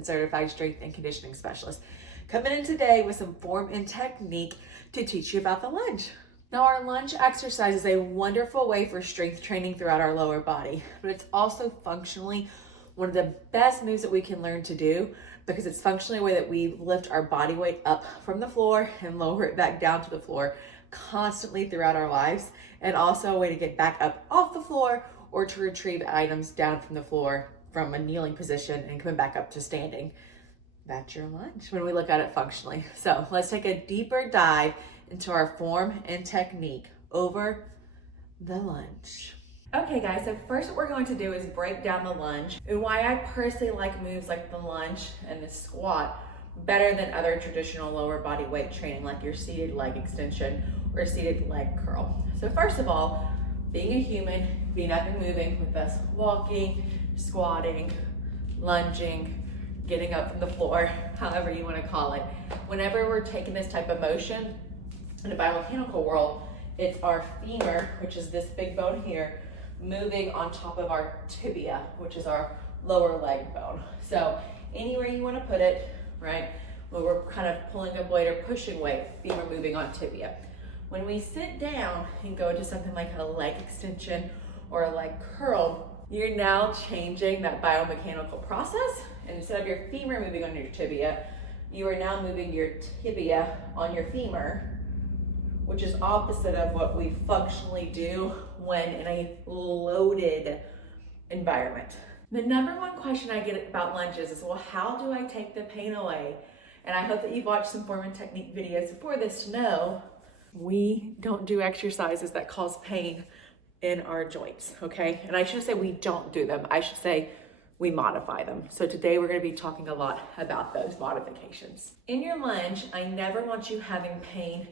and certified strength and conditioning specialist, coming in today with some form and technique to teach you about the lunge. Now, our lunge exercise is a wonderful way for strength training throughout our lower body, but it's also functionally one of the best moves that we can learn to do, because it's functionally a way that we lift our body weight up from the floor and lower it back down to the floor constantly throughout our lives, and also a way to get back up off the floor or to retrieve items down from the floor from a kneeling position and coming back up to standing. That's your lunge when we look at it functionally. So let's take a deeper dive into our form and technique over the lunge. Okay guys, so first what we're going to do is break down the lunge and why I personally like moves like the lunge and the squat better than other traditional lower body weight training like your seated leg extension or seated leg curl. So first of all, being a human, being up and moving with us walking, squatting, lunging, getting up from the floor, however you want to call it. Whenever we're taking this type of motion in a biomechanical world, it's our femur, which is this big bone here, moving on top of our tibia, which is our lower leg bone. So anywhere you want to put it, right, when we're kind of pulling up weight or pushing weight, femur moving on tibia. When we sit down and go to something like a leg extension or a leg curl, you're now changing that biomechanical process, and instead of your femur moving on your tibia, you are now moving your tibia on your femur, which is opposite of what we functionally do when in a loaded environment. The number one question I get about lunges is, well, how do I take the pain away? And I hope that you've watched some form and technique videos before this to know we don't do exercises that cause pain in our joints, okay? And I shouldn't say we don't do them, I should say we modify them. So today we're gonna be talking a lot about those modifications. In your lunge, I never want you having pain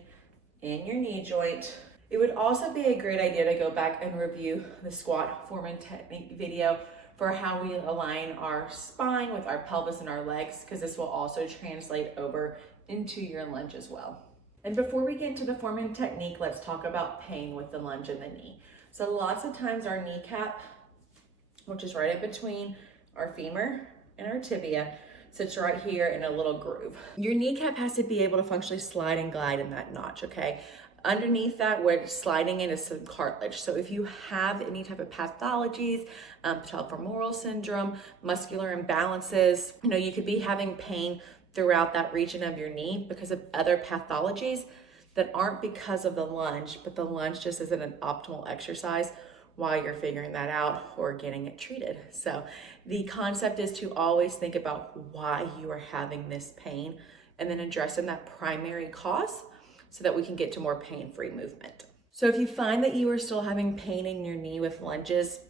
in your knee joint. It would also be a great idea to go back and review the squat form and technique video for how we align our spine with our pelvis and our legs, because this will also translate over into your lunge as well. And before we get into the form and technique, let's talk about pain with the lunge and the knee. So lots of times our kneecap, which is right in between our femur and our tibia, sits right here in a little groove. Your kneecap has to be able to functionally slide and glide in that notch, okay? Underneath that, where it's sliding in is some cartilage. So if you have any type of pathologies, patellofemoral syndrome, muscular imbalances, you could be having pain throughout that region of your knee because of other pathologies that aren't because of the lunge, but the lunge just isn't an optimal exercise while you're figuring that out or getting it treated. So the concept is to always think about why you are having this pain and then addressing that primary cause so that we can get to more pain-free movement. So if you find that you are still having pain in your knee with lunges,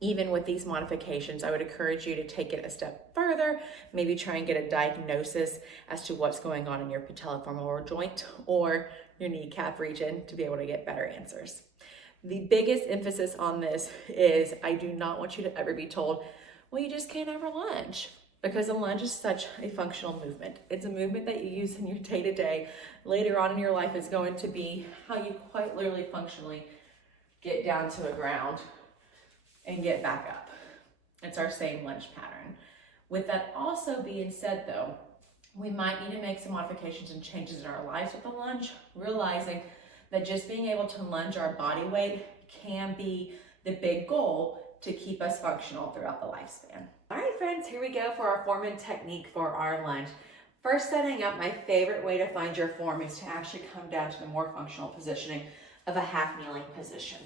even with these modifications, I would encourage you to take it a step further, maybe try and get a diagnosis as to what's going on in your patellofemoral joint or your kneecap region to be able to get better answers. The biggest emphasis on this is I do not want you to ever be told, well, you just can't ever lunge, because a lunge is such a functional movement. It's a movement that you use in your day-to-day. Later on in your life is going to be how you quite literally functionally get down to the ground and get back up. It's our same lunge pattern. With that also being said though, we might need to make some modifications and changes in our lives with the lunge, realizing that just being able to lunge our body weight can be the big goal to keep us functional throughout the lifespan. All right, friends, here we go for our form and technique for our lunge. First, setting up, my favorite way to find your form is to actually come down to the more functional positioning of a half kneeling position.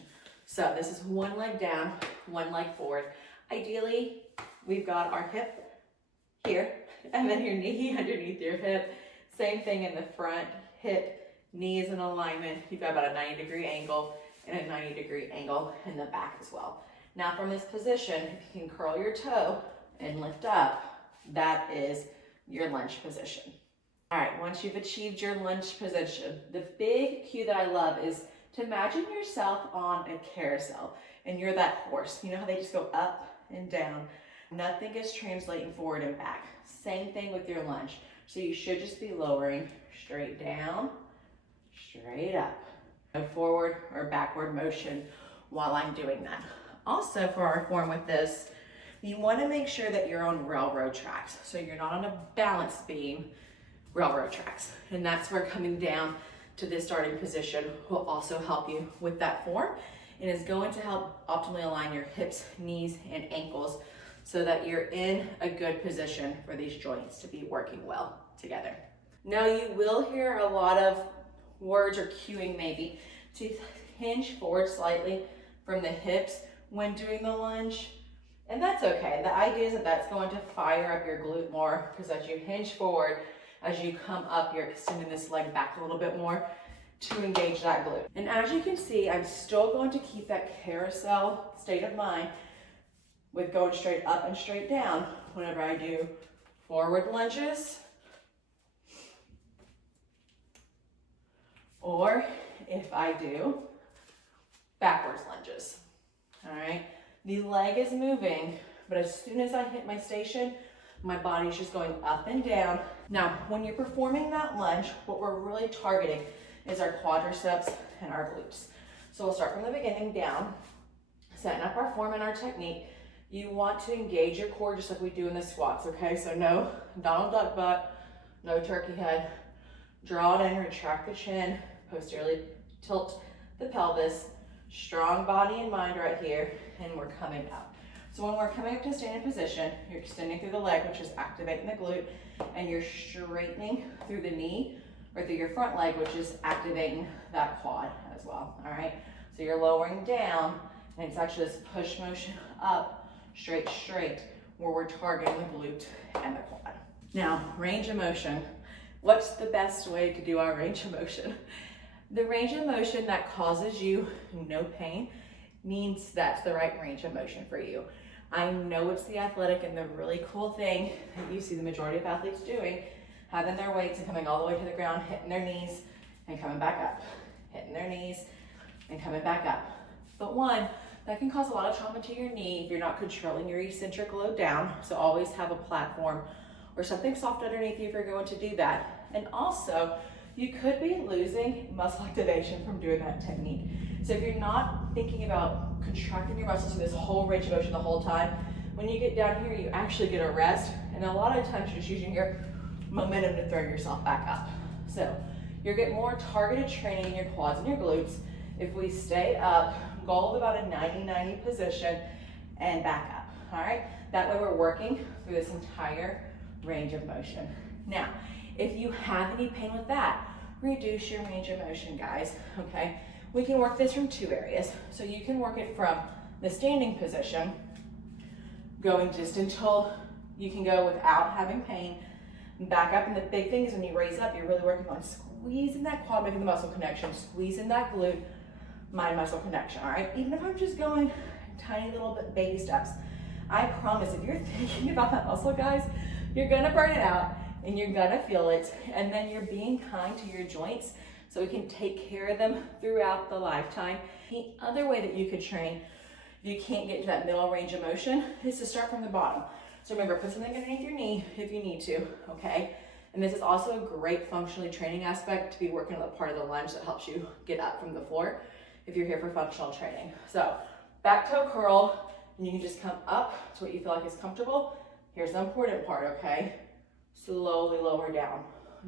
So this is one leg down, one leg forward. Ideally, we've got our hip here and then your knee underneath your hip. Same thing in the front, hip, knee is in alignment. You've got about a 90-degree angle and a 90-degree angle in the back as well. Now from this position, if you can curl your toe and lift up, that is your lunge position. All right, once you've achieved your lunge position, the big cue that I love is to imagine yourself on a carousel and you're that horse. You know how they just go up and down? Nothing is translating forward and back. Same thing with your lunge. So you should just be lowering straight down, straight up. No forward or backward motion while I'm doing that. Also for our form with this, You want to make sure that you're on railroad tracks. So you're not on a balance beam, railroad tracks. And that's where coming down to this starting position will also help you with that form, and is going to help optimally align your hips, knees, and ankles so that you're in a good position for these joints to be working well together. Now you will hear a lot of words or cueing maybe to hinge forward slightly from the hips when doing the lunge. And that's okay. The idea is that that's going to fire up your glute more, because as you hinge forward, as you come up, you're extending this leg back a little bit more to engage that glute. And as you can see, I'm still going to keep that carousel state of mind with going straight up and straight down whenever I do forward lunges, or if I do backwards lunges. All right, the leg is moving, but as soon as I hit my station, my body's just going up and down. Now, when you're performing that lunge, what we're really targeting is our quadriceps and our glutes. So we'll start from the beginning down, setting up our form and our technique. You want to engage your core just like we do in the squats, okay? So no Donald Duck butt, no turkey head. Draw it in, retract the chin, posteriorly tilt the pelvis, strong body and mind right here, and we're coming up. So when we're coming up to standing position, you're extending through the leg, which is activating the glute, and you're straightening through the knee or through your front leg, which is activating that quad as well, all right? So you're lowering down, and it's actually this push motion up, straight, where we're targeting the glute and the quad. Now, range of motion. What's the best way to do our range of motion? The range of motion that causes you no pain means that's the right range of motion for you. I know it's the athletic and the really cool thing that you see the majority of athletes doing, having their weights and coming all the way to the ground, hitting their knees and coming back up, hitting their knees and coming back up. But one, that can cause a lot of trauma to your knee if you're not controlling your eccentric load down. So always have a platform or something soft underneath you if you're going to do that. And also, you could be losing muscle activation from doing that technique. So if you're not thinking about contracting your muscles through this whole range of motion the whole time, when you get down here, you actually get a rest. And a lot of times you're just using your momentum to throw yourself back up. So you're getting more targeted training in your quads and your glutes if we stay up, goal of about a 90-90 position, and back up, all right? That way we're working through this entire range of motion. Now, if you have any pain with that, reduce your range of motion, guys, okay? We can work this from two areas. So you can work it from the standing position, going just until you can go without having pain, back up. And the big thing is when you raise up, you're really working on squeezing that quad, making the muscle connection, squeezing that glute, mind muscle connection, all right? Even if I'm just going tiny little bit baby steps, I promise if you're thinking about that muscle, guys, you're gonna burn it out and you're gonna feel it. And then you're being kind to your joints so we can take care of them throughout the lifetime. The other way that you could train, if you can't get to that middle range of motion, is to start from the bottom. So remember, put something underneath your knee if you need to, okay? And this is also a great functionally training aspect to be working on the part of the lunge that helps you get up from the floor if you're here for functional training. So back toe curl, and you can just come up to what you feel like is comfortable. Here's the important part, okay? Slowly lower down.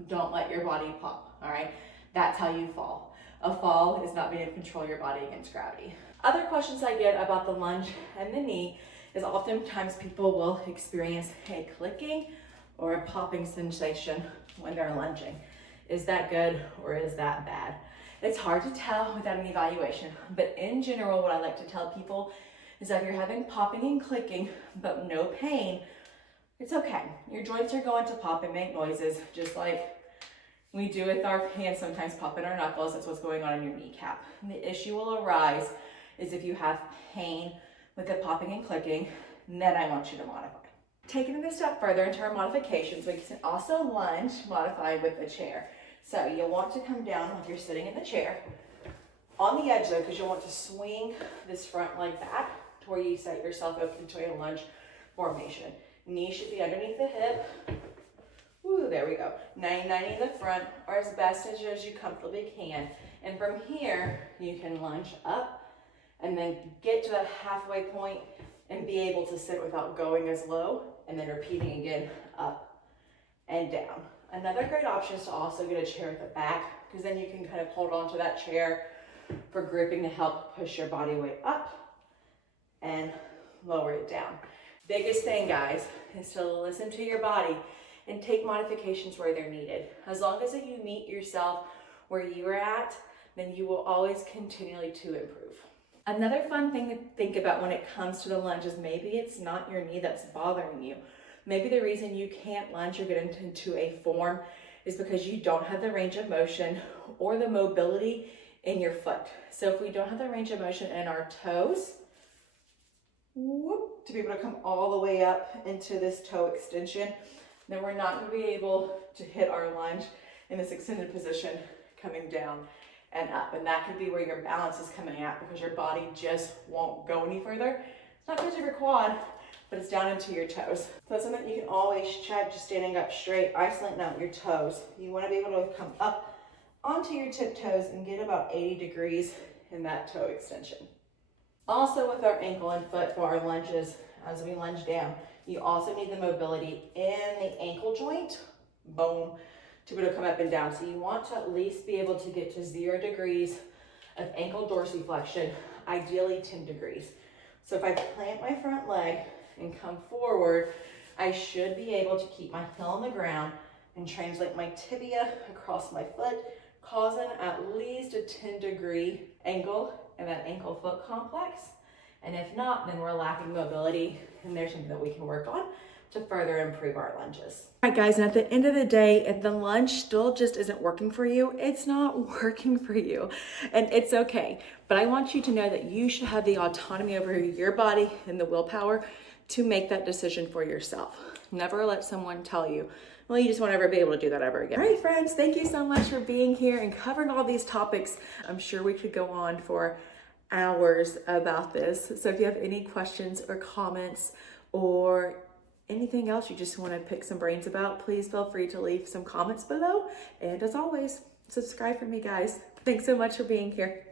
Don't let your body pop, all right? That's how you fall. A fall is not being able to control your body against gravity. Other questions I get about the lunge and the knee is oftentimes people will experience a clicking or a popping sensation when they're lunging. Is that good or is that bad? It's hard to tell without an evaluation, but in general, what I like to tell people is that if you're having popping and clicking, but no pain, it's okay. Your joints are going to pop and make noises, just like we do with our hands sometimes pop in our knuckles. That's what's going on in your kneecap. And the issue will arise is if you have pain with the popping and clicking, then I want you to modify. Taking it a step further into our modifications, we can also lunge, modify with a chair. So you'll want to come down like you're sitting in the chair. On the edge though, because you'll want to swing this front leg back to where you set yourself up into a lunge formation. Knee should be underneath the hip. Woo, there we go. 90-90 in the front, or as best as you comfortably can. And from here, you can lunge up and then get to that halfway point and be able to sit without going as low, and then repeating again, up and down. Another great option is to also get a chair at the back, because then you can kind of hold on to that chair for gripping to help push your body weight up and lower it down. Biggest thing, guys, is to listen to your body and take modifications where they're needed. As long as you meet yourself where you are at, then you will always continually to improve. Another fun thing to think about when it comes to the lunge is maybe it's not your knee that's bothering you. Maybe the reason you can't lunge or get into a form is because you don't have the range of motion or the mobility in your foot. So if we don't have the range of motion in our toes, to be able to come all the way up into this toe extension, then we're not going to be able to hit our lunge in this extended position coming down and up. And that could be where your balance is coming at, because your body just won't go any further. It's not because of your quad, but it's down into your toes. So that's something you can always check, just standing up straight, isolating out your toes. You want to be able to come up onto your tiptoes and get about 80 degrees in that toe extension. Also with our ankle and foot for our lunges, as we lunge down, you also need the mobility in the ankle joint, boom, to be able to come up and down. So you want to at least be able to get to 0 degrees of ankle dorsiflexion, ideally 10 degrees. So if I plant my front leg and come forward, I should be able to keep my heel on the ground and translate my tibia across my foot, causing at least a 10-degree angle in that ankle foot complex. And if not, then we're lacking mobility, and there's something that we can work on to further improve our lunges. All right, guys, and at the end of the day, if the lunge still just isn't working for you, it's not working for you, and it's okay. But I want you to know that you should have the autonomy over your body and the willpower to make that decision for yourself. Never let someone tell you, well, you just won't ever be able to do that ever again. All right, friends, thank you so much for being here and covering all these topics. I'm sure we could go on for hours about this. So if you have any questions or comments or anything else you just want to pick some brains about, please feel free to leave some comments below. And as always, subscribe for me, guys. Thanks so much for being here.